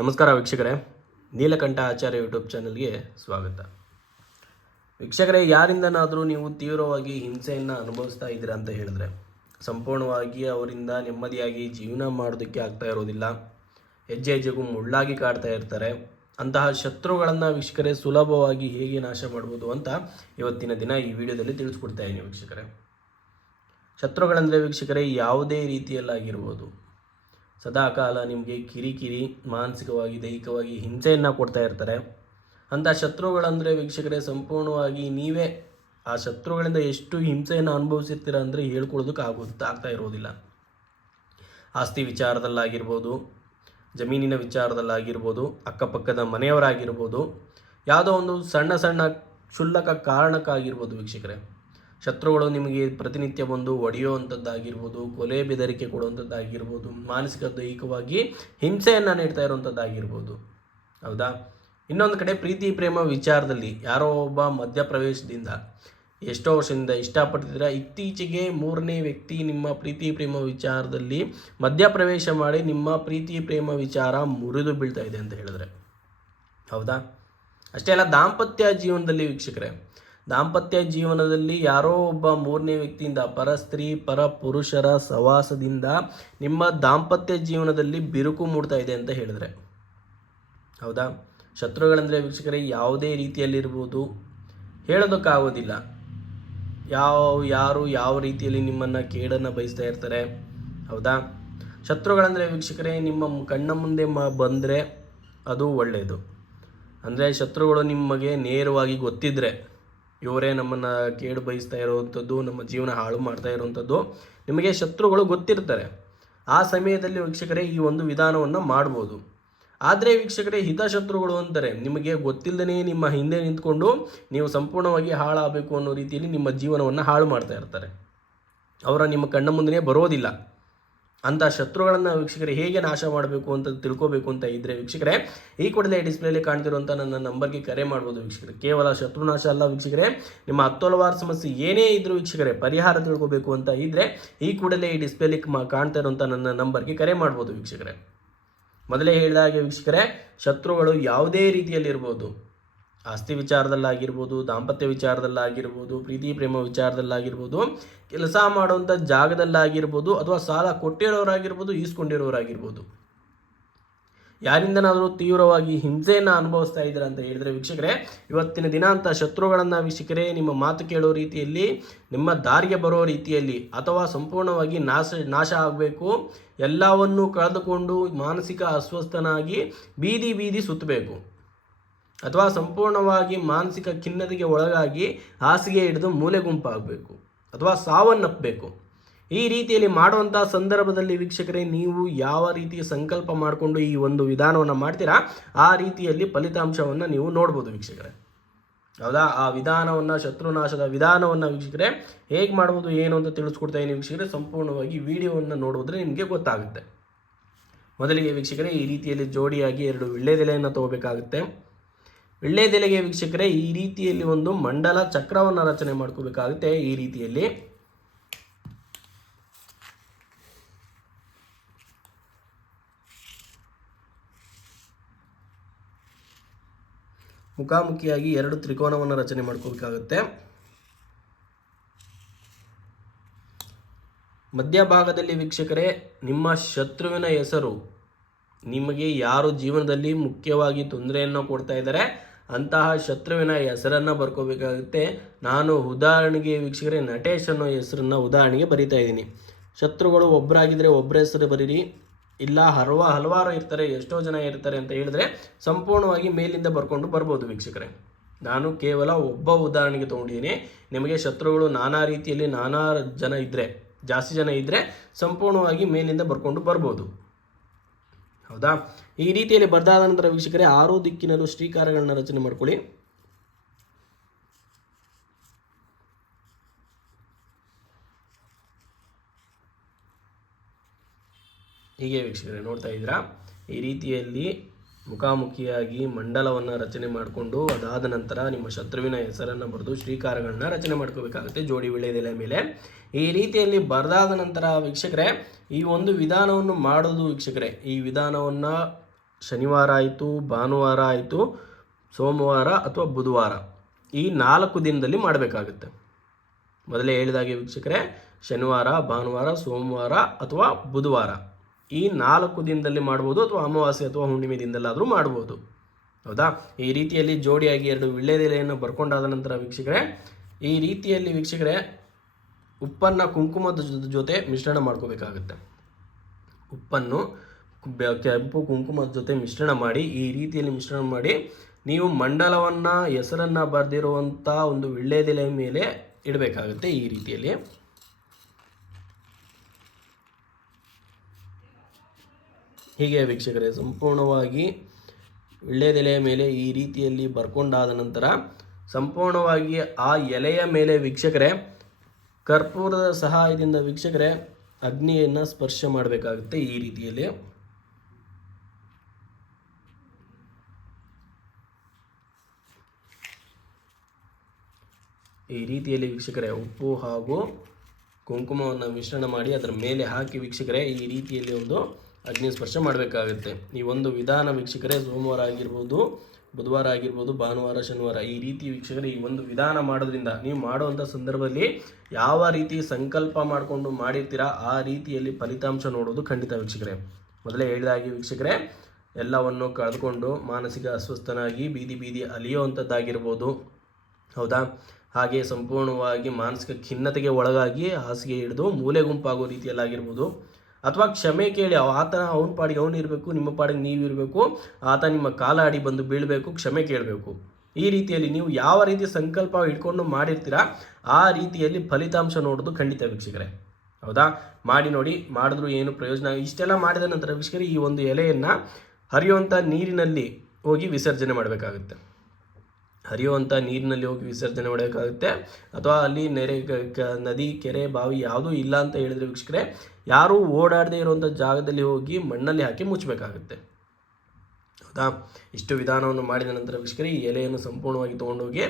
ನಮಸ್ಕಾರ ವೀಕ್ಷಕರೇ, ನೀಲಕಂಠ ಆಚಾರ್ಯ ಯೂಟ್ಯೂಬ್ ಚಾನಲ್ಗೆ ಸ್ವಾಗತ. ವೀಕ್ಷಕರೇ, ಯಾರಿಂದನಾದರೂ ನೀವು ತೀವ್ರವಾಗಿ ಹಿಂಸೆಯನ್ನು ಅನುಭವಿಸ್ತಾ ಇದ್ದೀರಾ ಅಂತ ಹೇಳಿದ್ರೆ, ಸಂಪೂರ್ಣವಾಗಿ ಅವರಿಂದ ನೆಮ್ಮದಿಯಾಗಿ ಜೀವನ ಮಾಡೋದಕ್ಕೆ ಆಗ್ತಾ ಇರೋದಿಲ್ಲ. ಹೆಜ್ಜೆ ಹೆಜ್ಜೆಗೂ ಮುಳ್ಳಾಗಿ ಕಾಡ್ತಾ ಇರ್ತಾರೆ. ಅಂತಹ ಶತ್ರುಗಳನ್ನು ವೀಕ್ಷಕರೇ, ಸುಲಭವಾಗಿ ಹೇಗೆ ನಾಶ ಮಾಡ್ಬೋದು ಅಂತ ಇವತ್ತಿನ ದಿನ ಈ ವಿಡಿಯೋದಲ್ಲಿ ತಿಳಿಸ್ಕೊಡ್ತಾ ಇದ್ದೀನಿ ವೀಕ್ಷಕರೇ. ಶತ್ರುಗಳಂದರೆ ವೀಕ್ಷಕರೇ, ಯಾವುದೇ ರೀತಿಯಲ್ಲಾಗಿರ್ಬೋದು. ಸದಾಕಾಲ ನಿಮಗೆ ಕಿರಿಕಿರಿ, ಮಾನಸಿಕವಾಗಿ, ದೈಹಿಕವಾಗಿ ಹಿಂಸೆಯನ್ನು ಕೊಡ್ತಾ ಇರ್ತಾರೆ. ಅಂಥ ಶತ್ರುಗಳಂದರೆ ವೀಕ್ಷಕರೇ, ಸಂಪೂರ್ಣವಾಗಿ ನೀವೇ ಆ ಶತ್ರುಗಳಿಂದ ಎಷ್ಟು ಹಿಂಸೆಯನ್ನು ಅನುಭವಿಸಿರ್ತೀರ ಅಂದರೆ ಹೇಳ್ಕೊಳ್ಳೋದಕ್ಕೆ ಆಗೋದು ಆಗ್ತಾ ಇರೋದಿಲ್ಲ. ಆಸ್ತಿ ವಿಚಾರದಲ್ಲಾಗಿರ್ಬೋದು, ಜಮೀನಿನ ವಿಚಾರದಲ್ಲಾಗಿರ್ಬೋದು, ಅಕ್ಕಪಕ್ಕದ ಮನೆಯವರಾಗಿರ್ಬೋದು, ಯಾವುದೋ ಒಂದು ಸಣ್ಣ ಸಣ್ಣ ಕ್ಷುಲ್ಲಕ ಕಾರಣಕ್ಕಾಗಿರ್ಬೋದು ವೀಕ್ಷಕರೇ. ಶತ್ರುಗಳು ನಿಮಗೆ ಪ್ರತಿನಿತ್ಯ ಬಂದು ಒಡೆಯುವಂಥದ್ದಾಗಿರ್ಬೋದು, ಕೊಲೆ ಬೆದರಿಕೆ ಕೊಡುವಂಥದ್ದಾಗಿರ್ಬೋದು, ಮಾನಸಿಕ ದೈಹಿಕವಾಗಿ ಹಿಂಸೆಯನ್ನು ನೀಡ್ತಾ ಇರುವಂಥದ್ದಾಗಿರ್ಬೋದು. ಹೌದಾ? ಇನ್ನೊಂದು ಕಡೆ ಪ್ರೀತಿ, ಪ್ರೇಮ ವಿಚಾರದಲ್ಲಿ ಯಾರೋ ಒಬ್ಬ ಮಧ್ಯಪ್ರವೇಶದಿಂದ ಎಷ್ಟೋ ವರ್ಷದಿಂದ ಇಷ್ಟಪಡ್ತಿದ್ರೆ ಇತ್ತೀಚೆಗೆ ಮೂರನೇ ವ್ಯಕ್ತಿ ನಿಮ್ಮ ಪ್ರೀತಿ, ಪ್ರೇಮ ವಿಚಾರದಲ್ಲಿ ಮಧ್ಯಪ್ರವೇಶ ಮಾಡಿ ನಿಮ್ಮ ಪ್ರೀತಿ, ಪ್ರೇಮ ವಿಚಾರ ಮುರಿದು ಬೀಳ್ತಾ ಇದೆ ಅಂತ ಹೇಳಿದ್ರೆ. ಹೌದಾ? ಅಷ್ಟೇ ಅಲ್ಲ, ದಾಂಪತ್ಯ ಜೀವನದಲ್ಲಿ ವೀಕ್ಷಕರೇ ದಾಂಪತ್ಯ ಜೀವನದಲ್ಲಿ ಯಾರೋ ಒಬ್ಬ ಮೂರನೇ ವ್ಯಕ್ತಿಯಿಂದ ಪರ ಸ್ತ್ರೀ, ಪರ ಪುರುಷರ ಸವಾಸದಿಂದ ನಿಮ್ಮ ದಾಂಪತ್ಯ ಜೀವನದಲ್ಲಿ ಬಿರುಕು ಮೂಡ್ತಾ ಇದೆ ಅಂತ ಹೇಳಿದ್ರೆ. ಹೌದಾ? ಶತ್ರುಗಳಂದರೆ ವೀಕ್ಷಕರೇ, ಯಾವುದೇ ರೀತಿಯಲ್ಲಿರ್ಬೋದು. ಹೇಳೋದಕ್ಕಾಗೋದಿಲ್ಲ. ಯಾವ, ಯಾರು ಯಾವ ರೀತಿಯಲ್ಲಿ ನಿಮ್ಮನ್ನು ಕೇಡನ್ನು ಬಯಸ್ತಾ ಇರ್ತಾರೆ. ಹೌದಾ? ಶತ್ರುಗಳಂದರೆ ವೀಕ್ಷಕರೇ, ನಿಮ್ಮ ಕಣ್ಣ ಮುಂದೆ ಮ, ಬಂದರೆ ಅದು ಒಳ್ಳೆಯದು ಅಂದರೆ ಶತ್ರುಗಳು ನಿಮಗೆ ನೇರವಾಗಿ ಗೊತ್ತಿದ್ದರೆ ಇವರೇ ನಮ್ಮನ್ನು ಕೇಡು ಬಯಸ್ತಾ ಇರುವಂಥದ್ದು, ನಮ್ಮ ಜೀವನ ಹಾಳು ಮಾಡ್ತಾ ಇರುವಂಥದ್ದು ನಿಮಗೆ ಶತ್ರುಗಳು ಗೊತ್ತಿರ್ತಾರೆ. ಆ ಸಮಯದಲ್ಲಿ ವೀಕ್ಷಕರೇ ಈ ಒಂದು ವಿಧಾನವನ್ನು ಮಾಡ್ಬೋದು. ಆದರೆ ವೀಕ್ಷಕರೇ ಹಿತಶತ್ರುಗಳು ಅಂತಾರೆ, ನಿಮಗೆ ಗೊತ್ತಿಲ್ಲದೇ ನಿಮ್ಮ ಹಿಂದೆ ನಿಂತ್ಕೊಂಡು ನೀವು ಸಂಪೂರ್ಣವಾಗಿ ಹಾಳಾಗಬೇಕು ಅನ್ನೋ ರೀತಿಯಲ್ಲಿ ನಿಮ್ಮ ಜೀವನವನ್ನು ಹಾಳು ಮಾಡ್ತಾ ಇರ್ತಾರೆ. ಅವರ ನಿಮ್ಮ ಕಣ್ಣ ಮುಂದೆಯೇ ಬರೋದಿಲ್ಲ. ಅಂಥ ಶತ್ರುಗಳನ್ನು ವೀಕ್ಷಕರೇ ಹೇಗೆ ನಾಶ ಮಾಡಬೇಕು ಅಂತ ತಿಳ್ಕೋಬೇಕು ಅಂತ ಇದ್ದರೆ ವೀಕ್ಷಕರೇ, ಈ ಕೂಡಲೇ ಡಿಸ್ಪ್ಲೇಲಿ ಕಾಣ್ತಿರುವಂಥ ನನ್ನ ನಂಬರ್ಗೆ ಕರೆ ಮಾಡ್ಬೋದು ವೀಕ್ಷಕರೇ. ಕೇವಲ ಶತ್ರು ನಾಶ ಅಲ್ಲ ವೀಕ್ಷಕರೇ, ನಿಮ್ಮ ಹತ್ತೊಲವಾರು ಸಮಸ್ಯೆ ಏನೇ ಇದ್ರೂ ವೀಕ್ಷಕರೇ, ಪರಿಹಾರ ತಿಳ್ಕೋಬೇಕು ಅಂತ ಇದ್ದರೆ ಈ ಕೂಡಲೇ ಈ ಡಿಸ್ಪ್ಲೇಲಿ ಕಾಣ್ತಾ ಇರುವಂಥ ನನ್ನ ನಂಬರ್ಗೆ ಕರೆ ಮಾಡ್ಬೋದು ವೀಕ್ಷಕರೇ. ಮೊದಲೇ ಹೇಳಿದ ಹಾಗೆ ವೀಕ್ಷಕರೇ, ಶತ್ರುಗಳು ಯಾವುದೇ ರೀತಿಯಲ್ಲಿರ್ಬೋದು ಆಸ್ತಿ ವಿಚಾರದಲ್ಲಾಗಿರ್ಬೋದು, ದಾಂಪತ್ಯ ವಿಚಾರದಲ್ಲಾಗಿರ್ಬೋದು, ಪ್ರೀತಿ, ಪ್ರೇಮ ವಿಚಾರದಲ್ಲಾಗಿರ್ಬೋದು, ಕೆಲಸ ಮಾಡುವಂಥ ಜಾಗದಲ್ಲಾಗಿರ್ಬೋದು ಅಥವಾ ಸಾಲ ಕೊಟ್ಟಿರೋರಾಗಿರ್ಬೋದು, ಈಸ್ಕೊಂಡಿರೋರಾಗಿರ್ಬೋದು. ಯಾರಿಂದನಾದರೂ ತೀವ್ರವಾಗಿ ಹಿಂಸೆಯನ್ನು ಅನುಭವಿಸ್ತಾ ಇದ್ದೀರಾ ಅಂತ ಹೇಳಿದರೆ ವೀಕ್ಷಕರೇ, ಇವತ್ತಿನ ದಿನ ಅಂತ ಶತ್ರುಗಳನ್ನು ವೀಕ್ಷಕರೇ, ನಿಮ್ಮ ಮಾತು ಕೇಳೋ ರೀತಿಯಲ್ಲಿ, ನಿಮ್ಮ ದಾರಿಗೆ ಬರೋ ರೀತಿಯಲ್ಲಿ ಅಥವಾ ಸಂಪೂರ್ಣವಾಗಿ ನಾಶ ನಾಶ ಆಗಬೇಕು, ಎಲ್ಲವನ್ನೂ ಕಳೆದುಕೊಂಡು ಮಾನಸಿಕ ಅಸ್ವಸ್ಥನಾಗಿ ಬೀದಿ ಬೀದಿ ಸುತ್ತಬೇಕು. ಅಥವಾ ಸಂಪೂರ್ಣವಾಗಿ ಮಾನಸಿಕ ಖಿನ್ನತೆಗೆ ಒಳಗಾಗಿ ಹಾಸಿಗೆ ಹಿಡಿದು ಮೂಲೆ ಗುಂಪಾಗಬೇಕು ಅಥವಾ ಸಾವನ್ನಪ್ಪಬೇಕು. ಈ ರೀತಿಯಲ್ಲಿ ಮಾಡುವಂಥ ಸಂದರ್ಭದಲ್ಲಿ ವೀಕ್ಷಕರೇ, ನೀವು ಯಾವ ರೀತಿಯ ಸಂಕಲ್ಪ ಮಾಡಿಕೊಂಡು ಈ ಒಂದು ವಿಧಾನವನ್ನು ಮಾಡ್ತೀರಾ, ಆ ರೀತಿಯಲ್ಲಿ ಫಲಿತಾಂಶವನ್ನು ನೀವು ನೋಡ್ಬೋದು ವೀಕ್ಷಕರೇ. ಹೌದಾ? ಆ ವಿಧಾನವನ್ನು, ಶತ್ರುನಾಶದ ವಿಧಾನವನ್ನು ವೀಕ್ಷಕರೇ, ಹೇಗೆ ಮಾಡ್ಬೋದು, ಏನು ಅಂತ ತಿಳಿಸ್ಕೊಡ್ತಾ ಇದ್ದೀನಿ ವೀಕ್ಷಕರೇ. ಸಂಪೂರ್ಣವಾಗಿ ವಿಡಿಯೋವನ್ನು ನೋಡಿದ್ರೆ ನಿಮಗೆ ಗೊತ್ತಾಗುತ್ತೆ. ಮೊದಲಿಗೆ ವೀಕ್ಷಕರೇ, ಈ ರೀತಿಯಲ್ಲಿ ಜೋಡಿಯಾಗಿ ಎರಡು ವಿಳ್ಳೆದೆಲೆಯನ್ನು ತಗೋಬೇಕಾಗುತ್ತೆ. ವಿಳ್ಳೆದೆಲೆಗೆ ವೀಕ್ಷಕರೇ, ಈ ರೀತಿಯಲ್ಲಿ ಒಂದು ಮಂಡಲ ಚಕ್ರವನ್ನು ರಚನೆ ಮಾಡ್ಕೋಬೇಕಾಗುತ್ತೆ ಈ ರೀತಿಯಲ್ಲಿ. ಮುಖಾಮುಖಿಯಾಗಿ ಎರಡು ತ್ರಿಕೋನವನ್ನು ರಚನೆ ಮಾಡ್ಕೋಬೇಕಾಗುತ್ತೆ. ಮಧ್ಯಭಾಗದಲ್ಲಿ ವೀಕ್ಷಕರೇ, ನಿಮ್ಮ ಶತ್ರುವಿನ ಹೆಸರು. ನಿಮಗೆ ಯಾರು ಜೀವನದಲ್ಲಿ ಮುಖ್ಯವಾಗಿ ತೊಂದರೆಯನ್ನು ಕೊಡ್ತಾ ಇದ್ದಾರೆ? ಅಂತಹ ಶತ್ರುವಿನ ಹೆಸರನ್ನು ಬರ್ಕೋಬೇಕಾಗುತ್ತೆ. ನಾನು ಉದಾಹರಣೆಗೆ ವೀಕ್ಷಕರೇ, ನಟೇಶ್ ಅನ್ನೋ ಹೆಸರನ್ನು ಉದಾಹರಣೆಗೆ ಬರಿತಾ ಇದ್ದೀನಿ. ಶತ್ರುಗಳು ಒಬ್ಬರಾಗಿದ್ದರೆ ಒಬ್ಬರ ಹೆಸರು ಬರೀರಿ. ಇಲ್ಲ ಹಲವ ಹಲವಾರು ಇರ್ತಾರೆ, ಎಷ್ಟೋ ಜನ ಇರ್ತಾರೆ ಅಂತ ಹೇಳಿದ್ರೆ ಸಂಪೂರ್ಣವಾಗಿ ಮೇಲಿಂದ ಬರ್ಕೊಂಡು ಬರ್ಬೋದು ವೀಕ್ಷಕರೇ. ನಾನು ಕೇವಲ ಒಬ್ಬ ಉದಾಹರಣೆಗೆ ತೊಗೊಂಡಿದ್ದೀನಿ. ನಿಮಗೆ ಶತ್ರುಗಳು ನಾನಾ ರೀತಿಯಲ್ಲಿ ನಾನಾ ಜನ ಇದ್ದರೆ ಜಾಸ್ತಿ ಜನ ಇದ್ದರೆ ಸಂಪೂರ್ಣವಾಗಿ ಮೇಲಿಂದ ಬರ್ಕೊಂಡು ಬರ್ಬೋದು. ಹೌದಾ? ಈ ರೀತಿಯಲ್ಲಿ ಬರ್ದಾದ ನಂತರ ವೀಕ್ಷಕರೇ, ಆರು ದಿಕ್ಕಿನಲ್ಲೂ ಶ್ರೀಕಾರಗಳನ್ನು ರಚನೆ ಮಾಡ್ಕೊಳ್ಳಿ. ಹೀಗೆ ವೀಕ್ಷಕರೇ, ನೋಡ್ತಾ ಇದ್ದೀರಾ? ಈ ರೀತಿಯಲ್ಲಿ ಮುಖಾಮುಖಿಯಾಗಿ ಮಂಡಲವನ್ನು ರಚನೆ ಮಾಡಿಕೊಂಡು ಅದಾದ ನಂತರ ನಿಮ್ಮ ಶತ್ರುವಿನ ಹೆಸರನ್ನು ಬರೆದು ಶ್ರೀಕಾರಗಳನ್ನ ರಚನೆ ಮಾಡ್ಕೋಬೇಕಾಗುತ್ತೆ ಜೋಡಿ ವಿಳೆದೆಲೆ ಮೇಲೆ. ಈ ರೀತಿಯಲ್ಲಿ ಬರೆದಾದ ನಂತರ ವೀಕ್ಷಕರೇ, ಈ ಒಂದು ವಿಧಾನವನ್ನು ಮಾಡೋದು ವೀಕ್ಷಕರೇ, ಈ ವಿಧಾನವನ್ನು ಶನಿವಾರ ಆಯಿತು, ಭಾನುವಾರ ಆಯಿತು, ಸೋಮವಾರ ಅಥವಾ ಬುಧವಾರ ಈ ನಾಲ್ಕು ದಿನದಲ್ಲಿ ಮಾಡಬೇಕಾಗುತ್ತೆ. ಮೊದಲೇ ಹೇಳಿದಾಗೆ ವೀಕ್ಷಕರೇ, ಶನಿವಾರ, ಭಾನುವಾರ, ಸೋಮವಾರ ಅಥವಾ ಬುಧವಾರ. ಈ ನಾಲ್ಕು ದಿನದಲ್ಲಿ ಮಾಡ್ಬೋದು ಅಥವಾ ಅಮಾವಾಸ್ಯೆ ಅಥವಾ ಹುಣ್ಣಿಮೆ ದಿನದಲ್ಲಾದರೂ ಮಾಡ್ಬೋದು. ಹೌದಾ? ಈ ರೀತಿಯಲ್ಲಿ ಜೋಡಿಯಾಗಿ ಎರಡು ವಿಳ್ಳೆದೆಲೆಯನ್ನು ಬರ್ಕೊಂಡಾದ ನಂತರ ವೀಕ್ಷಕರೆ, ಈ ರೀತಿಯಲ್ಲಿ ವೀಕ್ಷಕರೆ, ಉಪ್ಪನ್ನು ಕುಂಕುಮದ ಜೊತೆ ಮಿಶ್ರಣ ಮಾಡ್ಕೋಬೇಕಾಗುತ್ತೆ. ಉಪ್ಪನ್ನು ಕೆಂಪು ಕುಂಕುಮದ ಜೊತೆ ಮಿಶ್ರಣ ಮಾಡಿ, ಈ ರೀತಿಯಲ್ಲಿ ಮಿಶ್ರಣ ಮಾಡಿ, ನೀವು ಮಂಡಲವನ್ನು, ಹೆಸರನ್ನು ಬರೆದಿರುವಂಥ ಒಂದು ವಿಳ್ಳೆದೆಲೆ ಮೇಲೆ ಇಡಬೇಕಾಗುತ್ತೆ ಈ ರೀತಿಯಲ್ಲಿ. ಹೀಗೆ ವೀಕ್ಷಕರೇ, ಸಂಪೂರ್ಣವಾಗಿ ವಿಳ್ಳೆದೆಲೆಯ ಮೇಲೆ ಈ ರೀತಿಯಲ್ಲಿ ಬರ್ಕೊಂಡಾದ ನಂತರ ಸಂಪೂರ್ಣವಾಗಿ ಆ ಎಲೆಯ ಮೇಲೆ ವೀಕ್ಷಕರೇ, ಕರ್ಪೂರದ ಸಹಾಯದಿಂದ ವೀಕ್ಷಕರೇ, ಅಗ್ನಿಯನ್ನು ಸ್ಪರ್ಶ ಮಾಡಬೇಕಾಗುತ್ತೆ ಈ ರೀತಿಯಲ್ಲಿ. ಈ ರೀತಿಯಲ್ಲಿ ವೀಕ್ಷಕರೇ, ಉಪ್ಪು ಹಾಗೂ ಕುಂಕುಮವನ್ನು ಮಿಶ್ರಣ ಮಾಡಿ ಅದರ ಮೇಲೆ ಹಾಕಿ ವೀಕ್ಷಕರೇ, ಈ ರೀತಿಯಲ್ಲಿ ಒಂದು ಅಗ್ನಿ ಸ್ಪರ್ಶ ಮಾಡಬೇಕಾಗುತ್ತೆ. ಈ ಒಂದು ವಿಧಾನ ವೀಕ್ಷಕರೇ ಸೋಮವಾರ ಆಗಿರ್ಬೋದು, ಬುಧವಾರ ಆಗಿರ್ಬೋದು, ಭಾನುವಾರ, ಶನಿವಾರ ಈ ರೀತಿ ವೀಕ್ಷಕರು ಈ ಒಂದು ವಿಧಾನ ಮಾಡೋದ್ರಿಂದ ನೀವು ಮಾಡುವಂಥ ಸಂದರ್ಭದಲ್ಲಿ ಯಾವ ರೀತಿ ಸಂಕಲ್ಪ ಮಾಡಿಕೊಂಡು ಮಾಡಿರ್ತೀರಾ ಆ ರೀತಿಯಲ್ಲಿ ಫಲಿತಾಂಶ ನೋಡೋದು ಖಂಡಿತ ವೀಕ್ಷಕರೇ. ಮೊದಲೇ ಹೇಳಿದಾಗೆ ವೀಕ್ಷಕರೇ, ಎಲ್ಲವನ್ನು ಕಳೆದುಕೊಂಡು ಮಾನಸಿಕ ಅಸ್ವಸ್ಥನಾಗಿ ಬೀದಿ ಬೀದಿ ಅಲಿಯುವಂಥದ್ದಾಗಿರ್ಬೋದು ಹೌದಾ? ಹಾಗೆ ಸಂಪೂರ್ಣವಾಗಿ ಮಾನಸಿಕ ಖಿನ್ನತೆಗೆ ಒಳಗಾಗಿ ಹಾಸಿಗೆ ಹಿಡಿದು ಮೂಲೆ ಗುಂಪಾಗೋ ರೀತಿಯಲ್ಲಾಗಿರ್ಬೋದು. ಅಥವಾ ಕ್ಷಮೆ ಕೇಳಿ ಆತನ ಆತ ಅವನ ಪಾಡಿಗೆ ಅವನು ಇರಬೇಕು, ನಿಮ್ಮ ಪಾಡಿಗೆ ನೀವು ಇರಬೇಕು, ಆತ ನಿಮ್ಮ ಕಾಲ ಅಡಿ ಬಂದು ಬೀಳಬೇಕು, ಕ್ಷಮೆ ಕೇಳಬೇಕು. ಈ ರೀತಿಯಲ್ಲಿ ನೀವು ಯಾವ ರೀತಿ ಸಂಕಲ್ಪ ಇಟ್ಕೊಂಡು ಮಾಡಿರ್ತೀರಾ, ಆ ರೀತಿಯಲ್ಲಿ ಫಲಿತಾಂಶ ನೋಡೋದು ಖಂಡಿತ ವೀಕ್ಷಕರೇ. ಹೌದಾ? ಮಾಡಿ ನೋಡಿ, ಮಾಡಿದ್ರು ಏನು ಪ್ರಯೋಜನ? ಇಷ್ಟೆಲ್ಲ ಮಾಡಿದ ನಂತರ ವೀಕ್ಷಕರೇ, ಈ ಒಂದು ಎಲೆಯನ್ನು ಹರಿಯುವಂಥ ನೀರಿನಲ್ಲಿ ಹೋಗಿ ವಿಸರ್ಜನೆ ಮಾಡಬೇಕಾಗುತ್ತೆ. ಹರಿಯುವಂಥ ನೀರಿನಲ್ಲಿ ಹೋಗಿ ವಿಸರ್ಜನೆ ಮಾಡಬೇಕಾಗುತ್ತೆ ಅಥವಾ ಅಲ್ಲಿ ನೆರೆ ನದಿ, ಕೆರೆ, ಬಾವಿ ಯಾವುದೂ ಇಲ್ಲ ಅಂತ ಹೇಳಿದ್ರೆ ವೀಕ್ಷಕರೇ, ಯಾರೂ ಓಡಾಡದೇ ಇರುವಂಥ ಜಾಗದಲ್ಲಿ ಹೋಗಿ ಮಣ್ಣಲ್ಲಿ ಹಾಕಿ ಮುಚ್ಚಬೇಕಾಗುತ್ತೆ. ಹೌದಾ? ಇಷ್ಟು ವಿಧಾನವನ್ನು ಮಾಡಿದ ನಂತರ ವೀಕ್ಷಕರೇ, ಈ ಎಲೆಯನ್ನು ಸಂಪೂರ್ಣವಾಗಿ ತೊಗೊಂಡೋಗಿ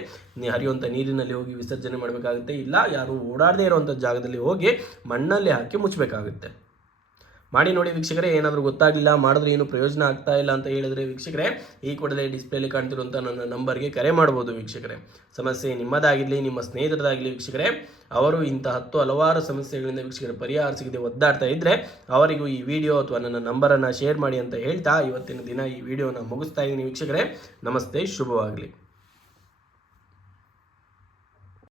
ಹರಿಯುವಂಥ ನೀರಿನಲ್ಲಿ ಹೋಗಿ ವಿಸರ್ಜನೆ ಮಾಡಬೇಕಾಗುತ್ತೆ. ಇಲ್ಲ, ಯಾರು ಓಡಾಡದೇ ಇರುವಂಥ ಜಾಗದಲ್ಲಿ ಹೋಗಿ ಮಣ್ಣಲ್ಲಿ ಹಾಕಿ ಮುಚ್ಚಬೇಕಾಗುತ್ತೆ. ಮಾಡಿ ನೋಡಿ ವೀಕ್ಷಕರೇ, ಏನಾದರೂ ಗೊತ್ತಾಗಲಿಲ್ಲ, ಮಾಡಿದ್ರೆ ಏನು ಪ್ರಯೋಜನ ಆಗ್ತಾ ಇಲ್ಲ ಅಂತ ಹೇಳಿದ್ರೆ ವೀಕ್ಷಕರೇ, ಈ ಕೂಡಲೇ ಡಿಸ್ಪ್ಲೇಲಿ ಕಾಣ್ತಿರುವಂಥ ನನ್ನ ನಂಬರ್ಗೆ ಕರೆ ಮಾಡ್ಬೋದು ವೀಕ್ಷಕರೇ. ಸಮಸ್ಯೆ ನಿಮ್ಮದಾಗಿರಲಿ ನಿಮ್ಮ ಸ್ನೇಹಿತರದಾಗಲಿ ವೀಕ್ಷಕರೇ, ಅವರು ಇಂಥ ಹತ್ತು ಹಲವಾರು ಸಮಸ್ಯೆಗಳಿಂದ ವೀಕ್ಷಕರ ಪರಿಹಾರ ಸಿಗದೆ ಒದ್ದಾಡ್ತಾ ಇದ್ದರೆ ಅವರಿಗೂ ಈ ವಿಡಿಯೋ ಅಥವಾ ನನ್ನ ನಂಬರನ್ನು ಶೇರ್ ಮಾಡಿ ಅಂತ ಹೇಳ್ತಾ ಇವತ್ತಿನ ದಿನ ಈ ವಿಡಿಯೋನ ಮುಗಿಸ್ತಾ ಇದ್ದೀನಿ ವೀಕ್ಷಕರೇ. ನಮಸ್ತೆ, ಶುಭವಾಗಲಿ.